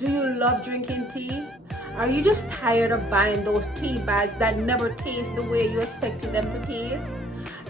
Do you love drinking tea? Are you just tired of buying those tea bags that never taste the way you expected them to taste?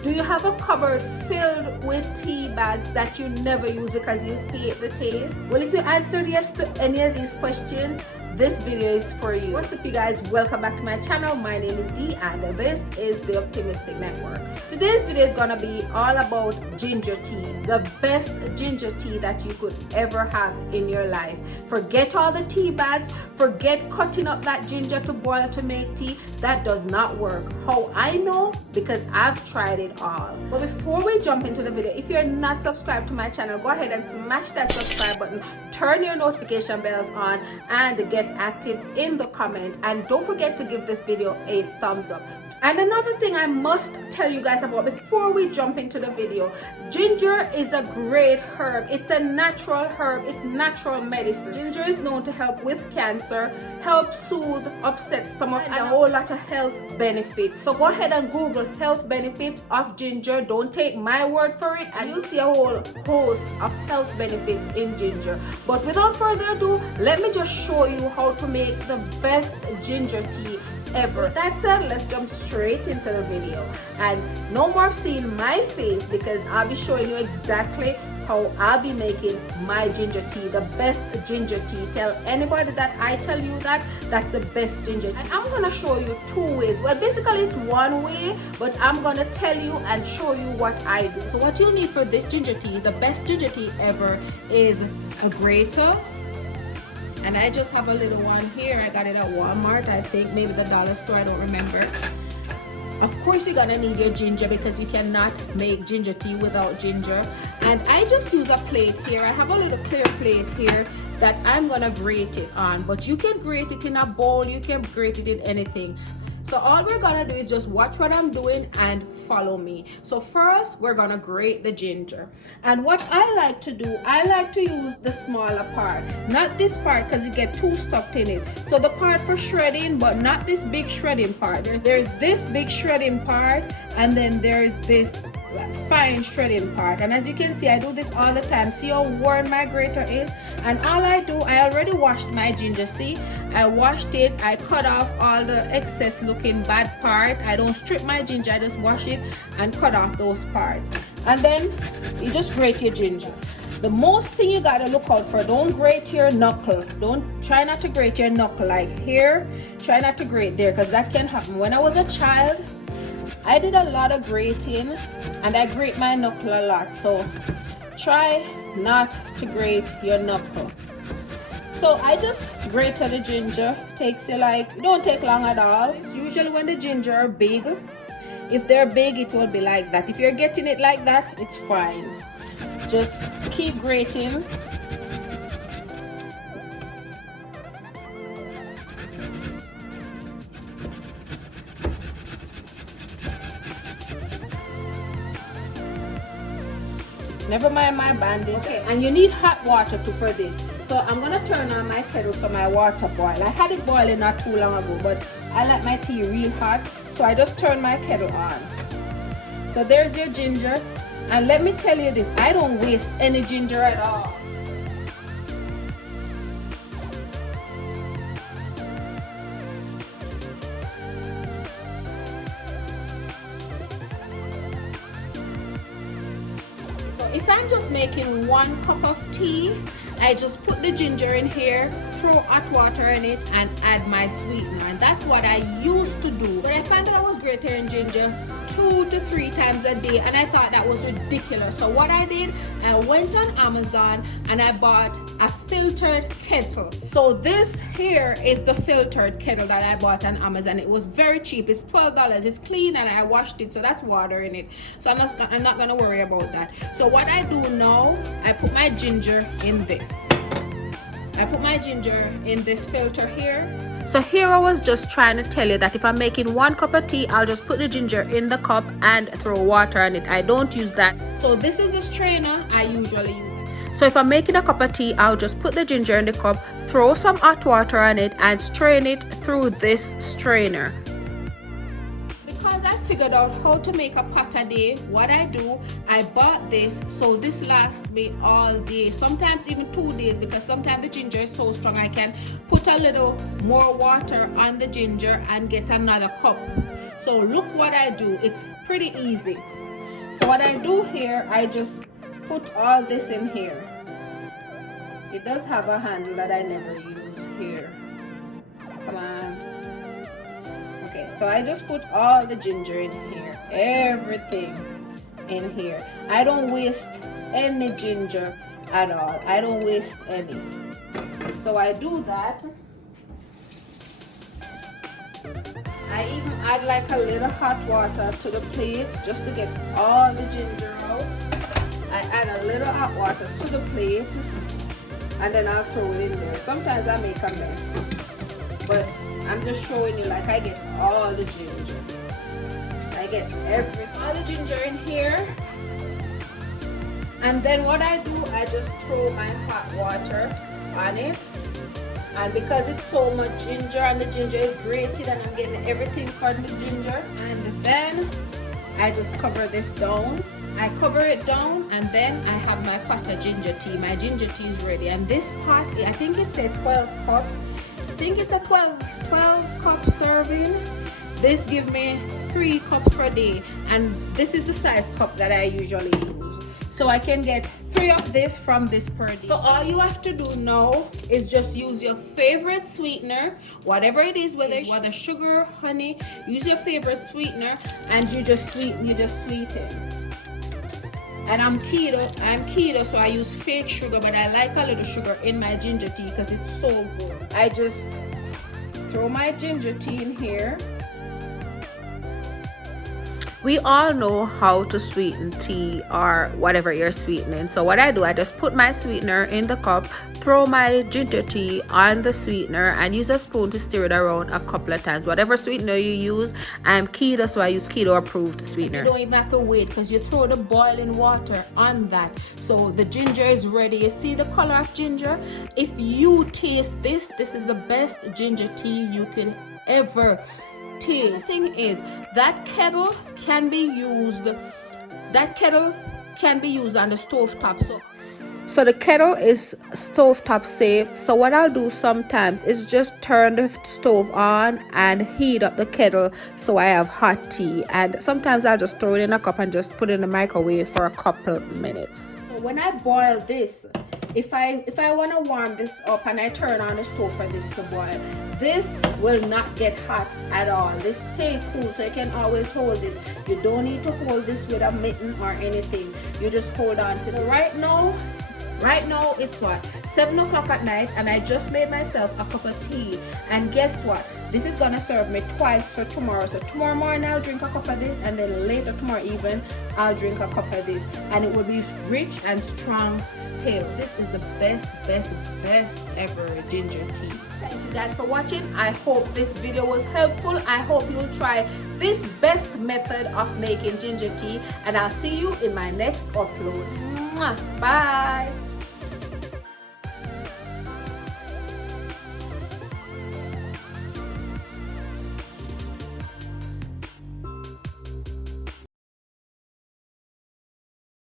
Do you have a cupboard filled with tea bags that you never use because you hate the taste? Well, if you answered yes to any of these questions, this video is for you. What's up, you guys? Welcome back to my channel. My name is Dee and this is the Optimistic Network. Today's video is gonna be all about ginger tea, the best ginger tea that you could ever have in your life. Forget all the tea bags, forget cutting up that ginger to boil to make tea. That does not work. How I know? Because I've tried it all. But before we jump into the video, if you're not subscribed to my channel, go ahead and smash that subscribe button, turn your notification bells on, and get active in the comment. And don't forget to give this video a thumbs up. And another thing I must tell you guys about before we jump into the video, ginger is a great herb. It's a natural herb. It's natural medicine. Ginger is known to help with cancer, help soothe upset stomach, and a whole lot of health benefits. So go ahead and Google health benefits of ginger. Don't take my word for it, and you'll see a whole host of health benefits in ginger. But without further ado, let me just show you how to make the best ginger tea ever. With that said, let's jump straight into the video. And no more seeing my face, because I'll be showing you exactly how I'll be making my ginger tea, the best ginger tea. Tell anybody that I tell you that that's the best ginger tea. And I'm gonna show you two ways. Well, basically it's one way, but I'm gonna tell you and show you what I do. So what you'll need for this ginger tea, the best ginger tea ever, is a grater. And I just have a little one here. I got it at Walmart, I think, maybe the dollar store, I don't remember. Of course you're gonna need your ginger, because you cannot make ginger tea without ginger. And I just use a plate here. I have a little clear plate here that I'm gonna grate it on, but you can grate it in a bowl, you can grate it in anything. So all we're gonna do is just watch what I'm doing and follow me. So first we're gonna grate the ginger, and what I like to do, I like to use the smaller part, not this part because it get too stuck in it. So the part for shredding, but not this big shredding part. There's this big shredding part, and then there's this fine shredding part. And as you can see, I do this all the time. See how worn my grater is? And all I do, I already washed my ginger. See, I washed it, I cut off all the excess looking bad part. I don't strip my ginger, I just wash it and cut off those parts. And then you just grate your ginger. The most thing you gotta look out for, don't grate your knuckle. Try not to grate your knuckle, like here. Try not to grate there, because that can happen. When I was a child, I did a lot of grating and I grate my knuckle a lot. So try not to grate your knuckle. So I just grated the ginger. Takes you like, it don't take long at all. It's usually when the ginger are big. If they're big, it will be like that. If you're getting it like that, it's fine. Just keep grating. Never mind my bandage. Okay, and you need hot water too for this. So I'm gonna turn on my kettle so my water boil. I had it boiling not too long ago, but I like my tea real hot, so I just turned my kettle on. So there's your ginger, and let me tell you this, I don't waste any ginger at all. If I'm just making 1 cup of tea, I just put the ginger in here, throw hot water in it, and add my sweetener. And that's what I used to do. But I found that I was grating ginger 2 to 3 times a day, and I thought that was ridiculous. So what I did, I went on Amazon and I bought a filtered kettle. So this here is the filtered kettle that I bought on Amazon. It was very cheap. It's $12. It's clean, and I washed it, so that's water in it. So I'm not gonna worry about that. So what I do now, I put my ginger in this. I put my ginger in this filter here. So here I was just trying to tell you that if I'm making 1 cup of tea, I'll just put the ginger in the cup and throw water in it. I don't use that. So this is the strainer I usually use. So if I'm making a cup of tea, I'll just put the ginger in the cup, throw some hot water on it, and strain it through this strainer. Because I figured out how to make a pot a day, what I do, I bought this, so this lasts me all day, sometimes even 2 days, because sometimes the ginger is so strong I can put a little more water on the ginger and get another cup. So look what I do, it's pretty easy. So what I do here, I just put all this in here. It does have a handle that I never use here. Come on. Okay, so I just put all the ginger in here, everything in here. I don't waste any ginger at all. I don't waste any. So I do that. I even add like a little hot water to the plate just to get all the ginger out. I add a little hot water to the plate and then I'll throw it in there. Sometimes I make a mess, but I'm just showing you like I get all the ginger. I get all the ginger in here. And then what I do, I just throw my hot water on it. And because it's so much ginger and the ginger is grated and I'm getting everything from the ginger, and then I just cover this down. I cover it down and then I have my pot of ginger tea. My ginger tea is ready, and this pot, I think it's a 12 cups. I think it's a 12 cup serving. This gives me 3 cups per day, and this is the size cup that I usually use. So I can get 3 of this from this per day. So all you have to do now is just use your favorite sweetener, whatever it is, whether sugar, honey, use your favorite sweetener and you just sweeten. And I'm keto, so I use fake sugar, but I like a little sugar in my ginger tea because it's so good. I just throw my ginger tea in here. We all know how to sweeten tea or whatever you're sweetening. So what I do, I just put my sweetener in the cup, throw my ginger tea on the sweetener and use a spoon to stir it around a couple of times. Whatever sweetener you use, I'm keto, so I use keto approved sweetener. You don't even have to wait because you throw the boiling water on that. So the ginger is ready. You see the color of ginger? If you taste this, this is the best ginger tea you could ever taste. The thing is, that kettle can be used on the stove top, so the kettle is stovetop safe. So what I'll do sometimes is just turn the stove on and heat up the kettle so I have hot tea, and sometimes I'll just throw it in a cup and just put it in the microwave for a couple minutes. So when I boil this, if I want to warm this up and I turn on the stove for this to boil, this will not get hot at all. This stays cool, so you can always hold this. You don't need to hold this with a mitten or anything. You just hold on to it. So right now it's what, 7 o'clock at night, and I just made myself a cup of tea, and guess what, this is gonna serve me twice for tomorrow. So tomorrow morning I'll drink a cup of this, and then later tomorrow evening I'll drink a cup of this, and it will be rich and strong still. This is the best ever ginger tea. Thank you guys for watching. I hope this video was helpful. I hope you'll try this best method of making ginger tea, and I'll see you in my next upload. Mwah. Bye.